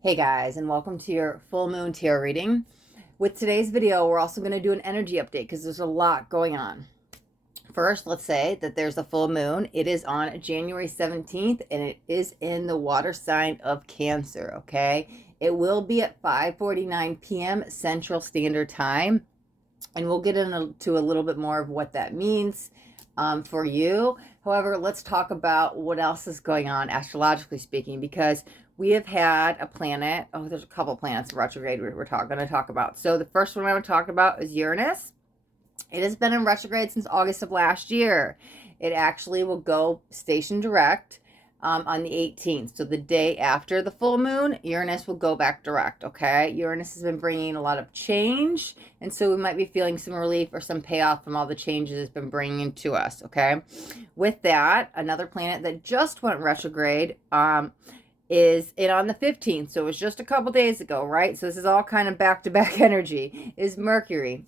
Hey guys, and welcome to your full moon tarot reading. With today's video, we're also going to do an energy update because there's a lot going on. First, let's say that there's a full moon. It is on January 17th and it is in the water sign of Cancer, okay? It will be at 5:49 p.m. Central Standard Time, and we'll get into a little bit more of what that means for you. However, let's talk about what else is going on astrologically speaking, because we have had a planet. Oh, there's a couple planets retrograde we're going to talk about. So the first one I want to talk about is Uranus. It has been in retrograde since August of last year. It actually will go station direct on the 18th. So the day after the full moon, Uranus will go back direct, okay? Uranus has been bringing a lot of change, and so we might be feeling some relief or some payoff from all the changes it's been bringing to us, okay? With that, another planet that just went retrograde is it on the 15th. So it was just a couple days ago, right? So this is all kind of back-to-back energy, is Mercury.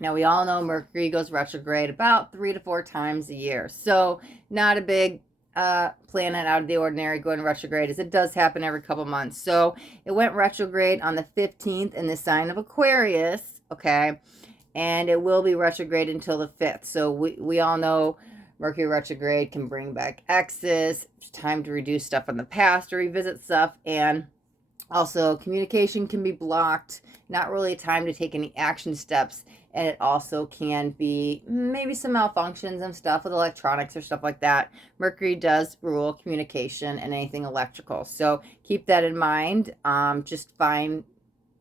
Now, we all know Mercury goes retrograde about 3 to 4 times a year. So not a big planet out of the ordinary going retrograde, as it does happen every couple months. So it went retrograde on the 15th in the sign of Aquarius, okay? And it will be retrograde until the 5th. So we all know Mercury retrograde can bring back exes. It's time to reduce stuff in the past or revisit stuff. And also, communication can be blocked, not really a time to take any action steps. And it also can be maybe some malfunctions and stuff with electronics or stuff like that. Mercury does rule communication and anything electrical. So keep that in mind. Just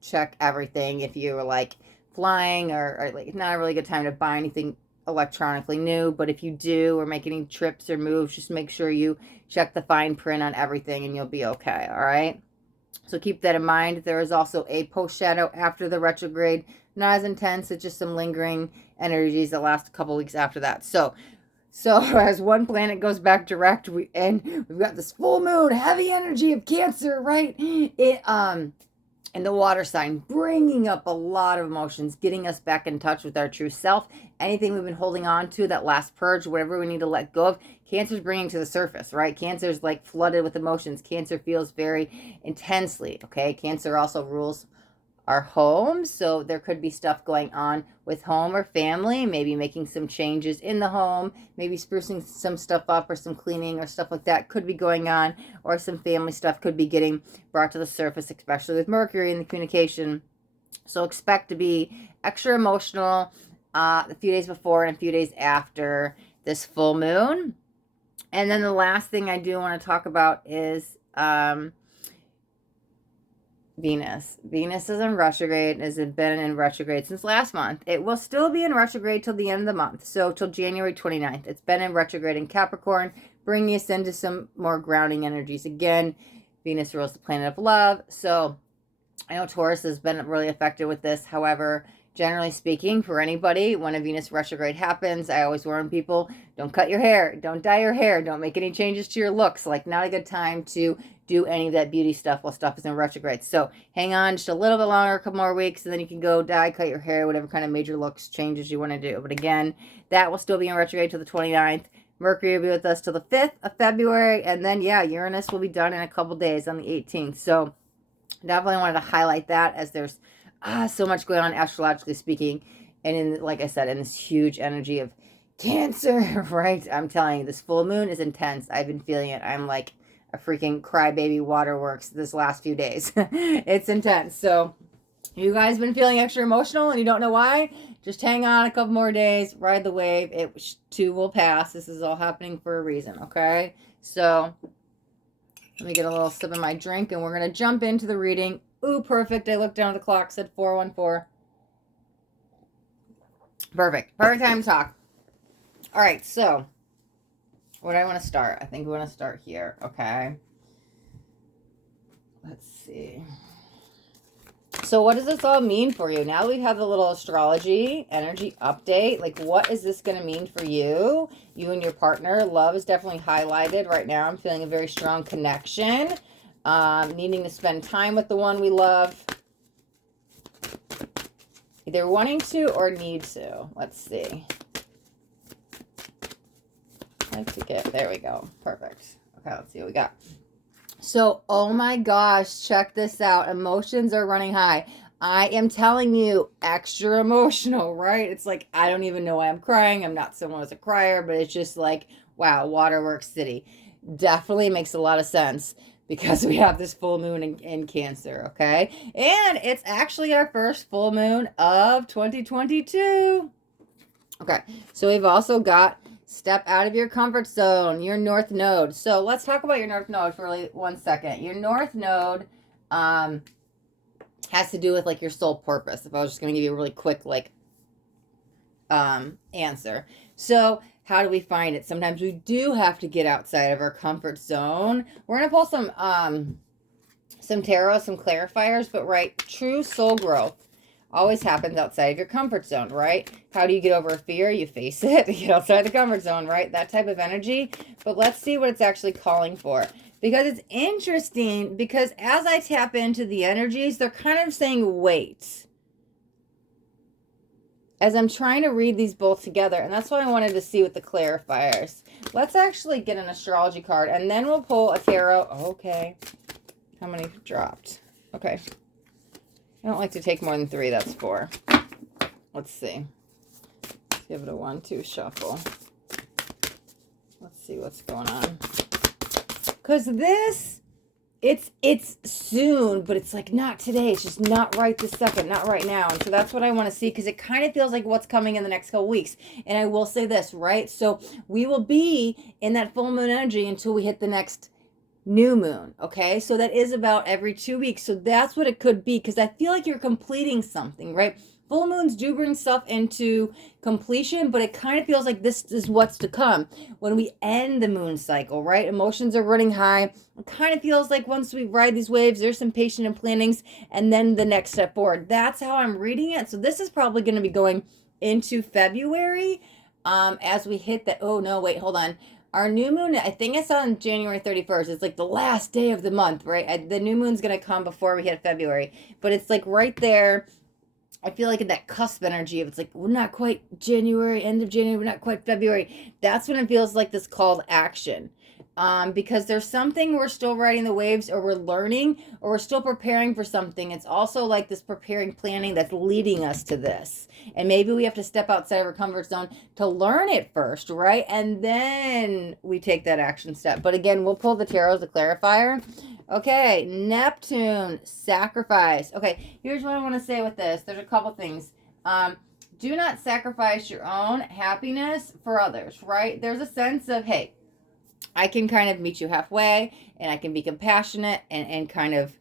check everything. If you were like flying or like, it's not a really good time to buy anything electronically new, but if you do or make any trips or moves, just make sure you check the fine print on everything and you'll be okay. All right. So keep that in mind. There is also a post shadow after the retrograde. Not as intense. It's just some lingering energies that last a couple weeks after that. So as one planet goes back direct, we've got this full moon, heavy energy of Cancer, right? In the water sign, bringing up a lot of emotions, getting us back in touch with our true self. Anything we've been holding on to, that last purge, whatever we need to let go of, Cancer's bringing to the surface, right? Cancer's like flooded with emotions. Cancer feels very intensely, okay? Cancer also rules our home, so there could be stuff going on with home or family, maybe making some changes in the home, maybe sprucing some stuff up or some cleaning or stuff like that could be going on, or some family stuff could be getting brought to the surface, especially with Mercury in the communication. So expect to be extra emotional a few days before and a few days after this full moon. And then the last thing I do want to talk about is Venus. Venus is in retrograde, has been in retrograde since last month. It will still be in retrograde till the end of the month, so till January 29th. It's been in retrograde in Capricorn, bringing us into some more grounding energies. Again, Venus rules the planet of love, so I know Taurus has been really affected with this. However, generally speaking, for anybody, when a Venus retrograde happens, I always warn people, don't cut your hair, don't dye your hair, don't make any changes to your looks. Like, not a good time to do any of that beauty stuff while stuff is in retrograde. So hang on just a little bit longer, a couple more weeks, and then you can go dye, cut your hair, whatever kind of major looks changes you want to do. But again, that will still be in retrograde till the 29th. Mercury will be with us till the 5th of February, and then, yeah, Uranus will be done in a couple days on the 18th. So definitely wanted to highlight that, as there's so much going on astrologically speaking, and in, like I said, in this huge energy of Cancer, right? I'm telling you, this full moon is intense. I've been feeling it. I'm like a freaking crybaby waterworks this last few days. It's intense. So you guys been feeling extra emotional and you don't know why? Just hang on a couple more days, ride the wave. It too will pass. This is all happening for a reason, okay? So let me get a little sip of my drink and we're going to jump into the reading. Ooh, perfect. I looked down at the clock, said 4:14. Perfect. Perfect time to talk. All right, so where do I want to start? I think we want to start here, okay? Let's see. So what does this all mean for you? Now we have the little astrology energy update. Like, what is this going to mean for you? You and your partner. Love is definitely highlighted right now. I'm feeling a very strong connection. Needing to spend time with the one we love. Either wanting to or need to. Let's see. Like to get, there we go. Perfect. Okay, let's see what we got. So, oh my gosh, check this out. Emotions are running high. I am telling you, extra emotional, right? It's like, I don't even know why I'm crying. I'm not someone who's a crier, but it's just like, wow, Waterworks City. Definitely makes a lot of sense because we have this full moon in Cancer, okay? And it's actually our first full moon of 2022. Okay, so we've also got step out of your comfort zone, your North Node. So let's talk about your North Node for really 1 second. Your North Node has to do with like your soul purpose. If I was just going to give you a really quick like answer. So how do we find it? Sometimes we do have to get outside of our comfort zone. We're going to pull some tarot, some clarifiers, but right, true soul growth always happens outside of your comfort zone, right? How do you get over a fear? You face it, you get outside the comfort zone, right? That type of energy. But let's see what it's actually calling for. Because it's interesting, because as I tap into the energies, they're kind of saying, wait. As I'm trying to read these both together, and that's why I wanted to see with the clarifiers. Let's actually get an astrology card, and then we'll pull a tarot. Okay. How many dropped? Okay. I don't like to take more than 3. That's 4. Let's see. Let's give it a 1-2 shuffle. Let's see what's going on. Because this, it's soon, but it's like not today. It's just not right this second, not right now. And so that's what I want to see, because it kind of feels like what's coming in the next couple weeks. And I will say this, right? So we will be in that full moon energy until we hit the next new moon. Okay, so that is about every 2 weeks. So that's what it could be, because I feel like you're completing something, right? Full moons do bring stuff into completion, but it kind of feels like this is what's to come when we end the moon cycle, right? Emotions are running high. It kind of feels like once we ride these waves, there's some patience and plannings, and then the next step forward. That's how I'm reading it. So this is probably going to be going into February as we hit the, oh no, wait, hold on. Our new moon, I think it's on January 31st. It's like the last day of the month, right? The new moon's going to come before we hit February. But it's like right there. I feel like in that cusp energy of it's like, we're not quite January, end of January, we're not quite February. That's when it feels like this call to action. Because there's something we're still riding the waves, or we're learning, or we're still preparing for something. It's also like this preparing, planning that's leading us to this. And maybe we have to step outside of our comfort zone to learn it first, right? And then we take that action step. But again, we'll pull the tarot as a clarifier. Okay, Neptune, sacrifice. Okay, here's what I want to say with this. There's a couple things. Do not sacrifice your own happiness for others, right? There's a sense of, hey, I can kind of meet you halfway, and I can be compassionate and kind of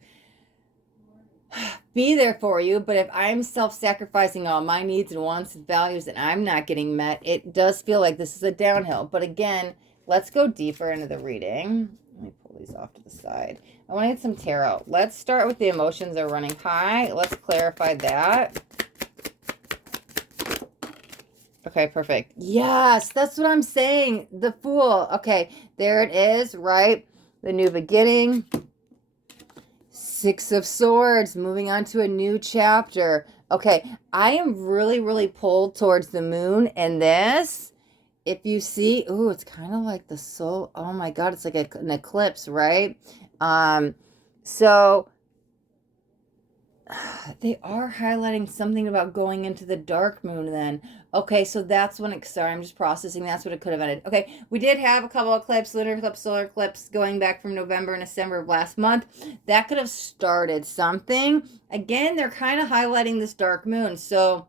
be there for you. But if I'm self-sacrificing all my needs and wants and values and I'm not getting met, it does feel like this is a downhill. But again, let's go deeper into the reading. Let me pull these off to the side. I want to get some tarot. Let's start with the emotions are running high. Let's clarify that. Okay, perfect. Yes, that's what I'm saying. The Fool. Okay, there it is, right? The new beginning. 6 of Swords, moving on to a new chapter. Okay, I am really, really pulled towards the moon and this. If you see, ooh, it's kind of like the soul. Oh my God, it's like an eclipse, right? So they are highlighting something about going into the dark moon then. Okay, so that's when it, sorry, I'm just processing. That's what it could have ended. Okay, we did have a couple of eclipses, lunar eclipse, solar eclipse, going back from November and December of last month. That could have started something. Again, they're kind of highlighting this dark moon, so,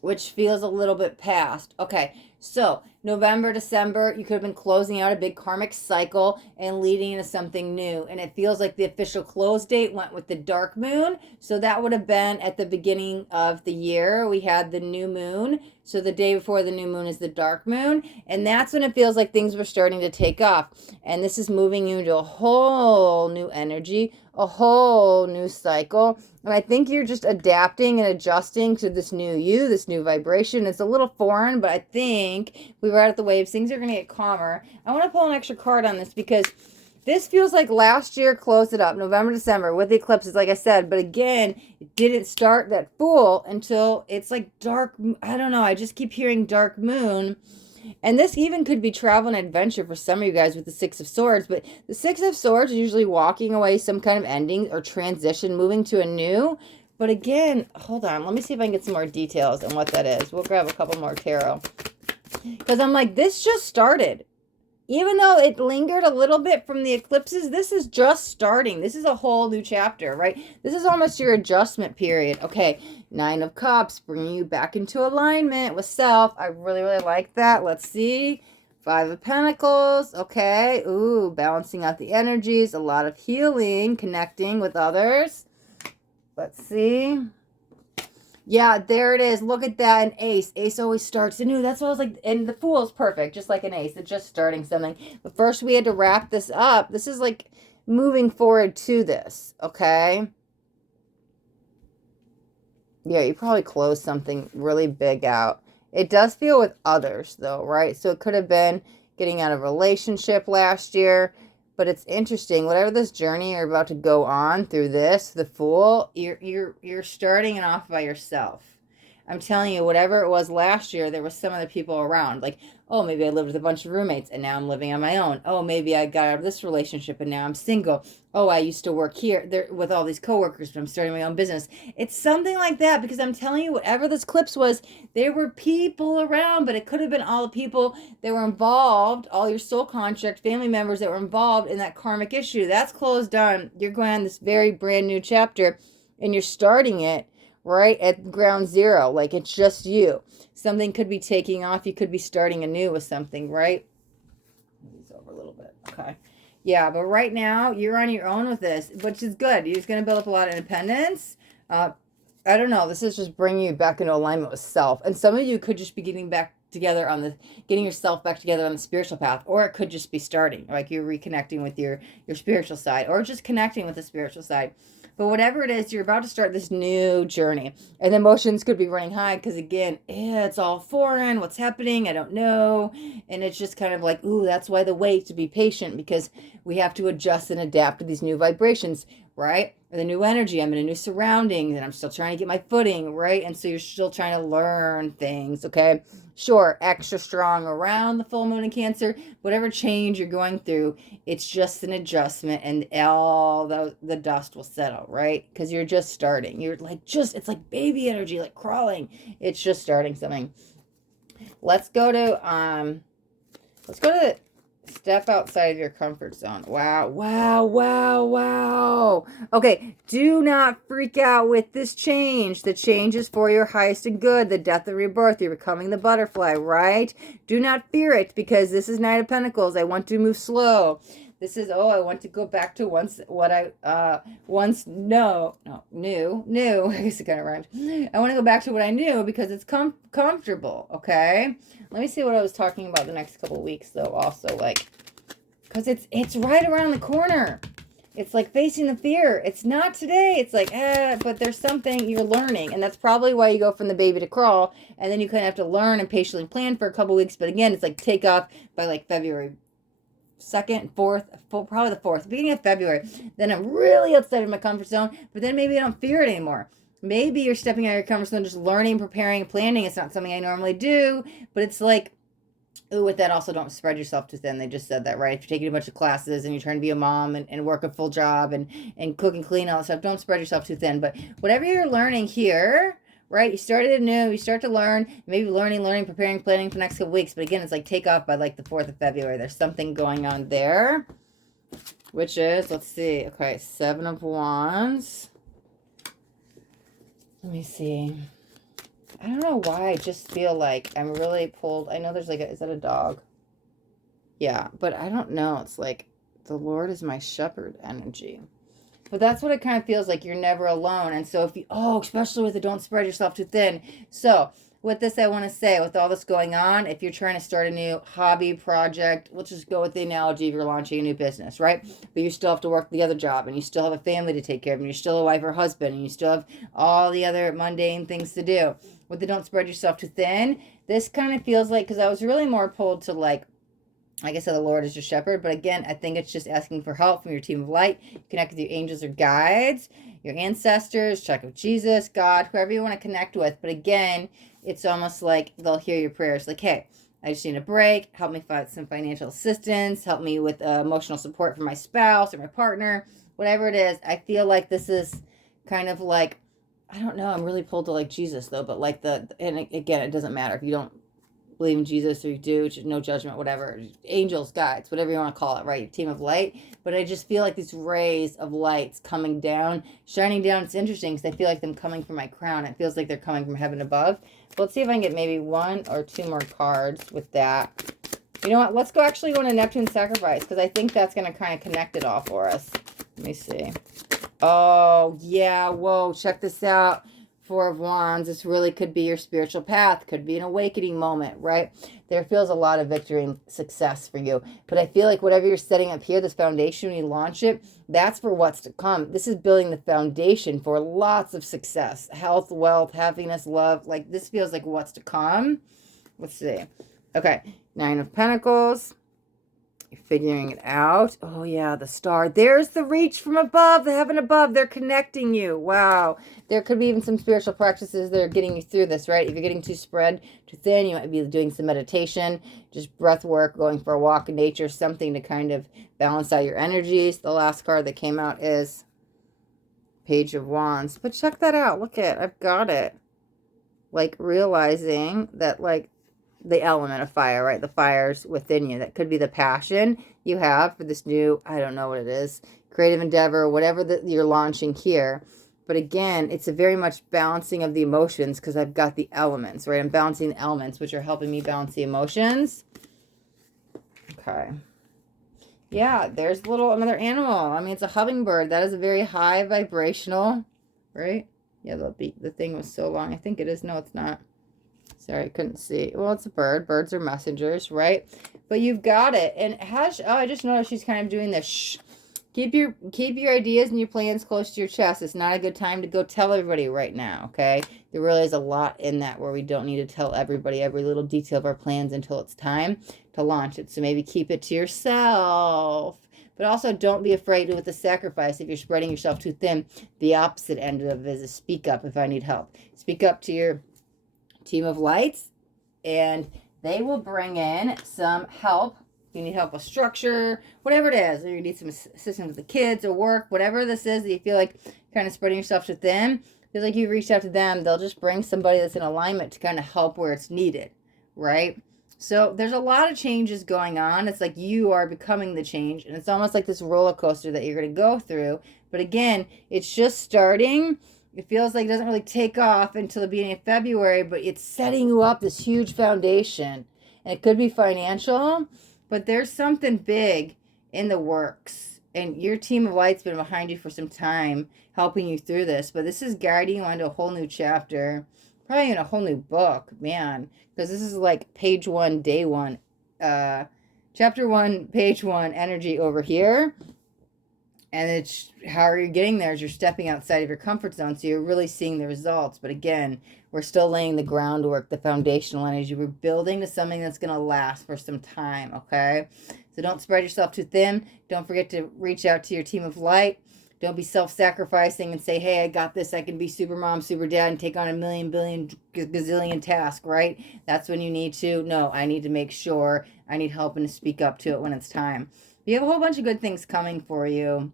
which feels a little bit past. Okay, so November, December, you could have been closing out a big karmic cycle and leading into something new. And it feels like the official close date went with the dark moon. So that would have been at the beginning of the year. We had the new moon. So the day before the new moon is the dark moon. And that's when it feels like things were starting to take off. And this is moving you into a whole new energy, a whole new cycle. And I think you're just adapting and adjusting to this new you, this new vibration. It's a little foreign, but I think we ride at the waves. Things are going to get calmer. I want to pull an extra card on this because this feels like last year closed it up, November, December, with the eclipses, like I said. But again, it didn't start that Fool until it's like dark. I don't know. I just keep hearing dark moon. And this even could be travel and adventure for some of you guys with the Six of Swords. But the Six of Swords is usually walking away, some kind of ending or transition, moving to a new. But again, hold on. Let me see if I can get some more details on what that is. We'll grab a couple more tarot. Because I'm like, this just started. Even though it lingered a little bit from the eclipses, this is just starting. This is a whole new chapter, right? This is almost your adjustment period. Okay, Nine of Cups, bringing you back into alignment with self. I really, really like that. Let's see. Five of Pentacles. Okay. Ooh, balancing out the energies. A lot of healing, connecting with others. Let's see. Yeah, there it is. Look at that. An ace. Ace always starts anew. That's what I was like. And the Fool is perfect. Just like an ace. It's just starting something. But first we had to wrap this up. This is like moving forward to this. Okay. Yeah, you probably closed something really big out. It does feel with others though, right? So it could have been getting out of a relationship last year. But it's interesting. Whatever this journey you're about to go on through this, the Fool, you're starting it off by yourself. I'm telling you, whatever it was last year, there was some other people around. Like, oh, maybe I lived with a bunch of roommates and now I'm living on my own. Oh, maybe I got out of this relationship and now I'm single. Oh, I used to work here there with all these coworkers, but I'm starting my own business. It's something like that because I'm telling you, whatever this clips was, there were people around, but it could have been all the people that were involved, all your soul contract family members that were involved in that karmic issue. That's closed down. You're going on this very brand new chapter and you're starting it right at ground zero. Like it's just you. Something could be taking off. You could be starting anew with something, right? These over a little bit. Okay. Yeah, but right now you're on your own with this, which is good. You're just going to build up a lot of independence. I don't know. This is just bringing you back into alignment with self. And some of you could just be getting back together on the, getting yourself back together on the spiritual path, or it could just be starting, like you're reconnecting with your spiritual side, or just connecting with the spiritual side. But whatever it is, you're about to start this new journey. And emotions could be running high because, again, it's all foreign. What's happening? I don't know. And it's just kind of like, ooh, that's why the wait, to be patient, because we have to adjust and adapt to these new vibrations, right? Or the new energy. I'm in a new surroundings and I'm still trying to get my footing, right? And so you're still trying to learn things, okay? Sure, extra strong around the full moon in Cancer. Whatever change you're going through, it's just an adjustment and all the dust will settle, right? Because you're just starting. You're like it's like baby energy, like crawling. It's just starting something. Let's go to step outside of your comfort zone. Wow, wow, wow, wow. Okay, do not freak out with this change. The change is for your highest and good. The death of rebirth. You're becoming the butterfly, right? Do not fear it because this is Knight of Pentacles. I want to move slow. This is, oh, I want to go back to what I once knew. I guess it kind of rhymed. I want to go back to what I knew because it's comfortable, okay? Let me see what I was talking about the next couple of weeks, though, also, like, because it's right around the corner. It's like facing the fear. It's not today. It's like, but there's something you're learning, and that's probably why you go from the baby to crawl, and then you kind of have to learn and patiently plan for a couple of weeks, but again, it's like take off by, like, February 2nd, 4th, probably the 4th, beginning of February. Then I'm really outside of my comfort zone, but then maybe I don't fear it anymore. Maybe you're stepping out of your comfort zone, just learning, preparing, planning. It's not something I normally do, but it's like, ooh, with that also, don't spread yourself too thin. They just said that, right? If you're taking a bunch of classes and you're trying to be a mom and work a full job and cook and clean, all that stuff, don't spread yourself too thin. But whatever you're learning here, right? You started anew, you start to learn, maybe learning, preparing, planning for the next couple weeks. But again, it's like take off by like the 4th of February. There's something going on there, which is, let's see. Okay, 7 of Wands. Let me see. I don't know why I just feel like I'm really pulled. I know there's like is that a dog? Yeah, but I don't know. It's like the Lord is my shepherd energy. But that's what it kind of feels like. You're never alone. And so if you, especially with the don't spread yourself too thin. So with this, I want to say, with all this going on, if you're trying to start a new hobby project, let's just go with the analogy of you're launching a new business, right? But you still have to work the other job, and you still have a family to take care of, and you're still a wife or husband, and you still have all the other mundane things to do. With the don't spread yourself too thin, this kind of feels like, because I was really more pulled to like I said, the Lord is your shepherd. But again, I think it's just asking for help from your team of light. Connect with your angels or guides, your ancestors, check with Jesus, God, whoever you want to connect with. But again, it's almost like they'll hear your prayers. Like, hey, I just need a break. Help me find some financial assistance. Help me with emotional support from my spouse or my partner. Whatever it is, I feel like this is kind of like, I don't know, I'm really pulled to like Jesus though, but like and again, it doesn't matter if you don't believe in Jesus or you do, no judgment, whatever, angels, guides, whatever you want to call it, right? Team of light. But I just feel like these rays of lights coming down, shining down. It's interesting because I feel like them coming from my crown. It feels like they're coming from heaven above. But let's see if I can get maybe 1 or 2 more cards with that. You know what? Let's go actually go into Neptune's sacrifice because I think that's going to kind of connect it all for us. Let me see. Oh, yeah. Whoa, check this out. 4 of Wands. This really could be your spiritual path. Could be an awakening moment, right? There feels a lot of victory and success for you. But I feel like whatever you're setting up here, this foundation, when you launch it, that's for what's to come. This is building the foundation for lots of success. Health, wealth, happiness, love. Like, this feels like what's to come. Let's see. Okay. 9 of Pentacles. You're figuring it out. Oh, yeah, the star. There's the reach from above, the heaven above. They're connecting you. Wow. There could be even some spiritual practices that are getting you through this, right? If you're getting too spread, too thin, you might be doing some meditation, just breath work, going for a walk in nature, something to kind of balance out your energies. The last card that came out is Page of Wands. But check that out. Look at it. I've got it. Like, realizing that, like, the element of fire, right? The fire's within you. That could be the passion you have for this new, I don't know what it is, creative endeavor, whatever that you're launching here. But again, it's a very much balancing of the emotions because I've got the elements, right? I'm balancing the elements, which are helping me balance the emotions. Okay. Yeah, there's another animal. I mean, it's a hummingbird. That is a very high vibrational, right? Yeah, the thing was so long. I think it is. No, it's not. Sorry, I couldn't see. Well, it's a bird. Birds are messengers, right? But you've got it. And I just noticed she's kind of doing this. Shh. Keep your ideas and your plans close to your chest. It's not a good time to go tell everybody right now, okay? There really is a lot in that where we don't need to tell everybody every little detail of our plans until it's time to launch it. So maybe keep it to yourself. But also don't be afraid with the sacrifice. If you're spreading yourself too thin, the opposite end of it is speak up if I need help. Speak up to your team of lights, and they will bring in some help. If you need help with structure, whatever it is, or you need some assistance with the kids or work, whatever this is that you feel like kind of spreading yourself to thin, feel like you reached out to them, they'll just bring somebody that's in alignment to kind of help where it's needed, right? So there's a lot of changes going on. It's like you are becoming the change, and it's almost like this roller coaster that you're going to go through. But again, it's just starting. It feels like it doesn't really take off until the beginning of February, but it's setting you up this huge foundation. And it could be financial, but there's something big in the works. And your team of light's been behind you for some time, helping you through this. But this is guiding you into a whole new chapter, probably in a whole new book, man. Because this is like page 1, day 1, chapter 1, page 1 energy over here. And it's how you're getting there is you're stepping outside of your comfort zone. So you're really seeing the results. But again, we're still laying the groundwork, the foundational energy. We're building to something that's going to last for some time, okay? So don't spread yourself too thin. Don't forget to reach out to your team of light. Don't be self-sacrificing and say, hey, I got this. I can be super mom, super dad, and take on a million, billion, gazillion tasks, right? That's when you need to. No, I need to make sure I need help and to speak up to it when it's time. You have a whole bunch of good things coming for you,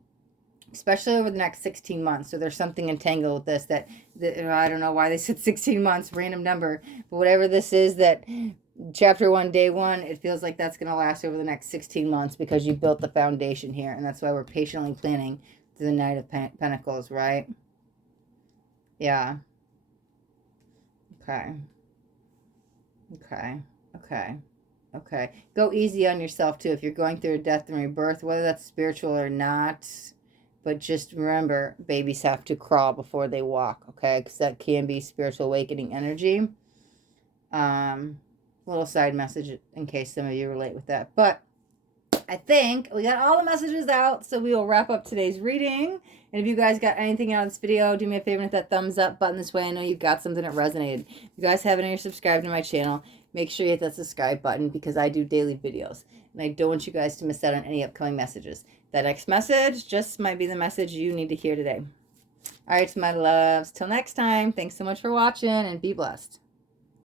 especially over the next 16 months. So there's something entangled with this that I don't know why they said 16 months, random number. But whatever this is that chapter 1, day 1, it feels like that's going to last over the next 16 months because you built the foundation here. And that's why we're patiently planning through the Knight of Pentacles, right? Yeah. Okay. Okay. Okay. Okay. Go easy on yourself, too. If you're going through a death and rebirth, whether that's spiritual or not. But just remember, babies have to crawl before they walk, okay? Because that can be spiritual awakening energy. Little side message in case some of you relate with that. But I think we got all the messages out, so we will wrap up today's reading. And if you guys got anything out of this video, do me a favor and hit that thumbs up button this way. I know you got something that resonated. If you guys haven't already subscribed to my channel, make sure you hit that subscribe button because I do daily videos. And I don't want you guys to miss out on any upcoming messages. That next message just might be the message you need to hear today. All right, my loves. Till next time, thanks so much for watching and be blessed.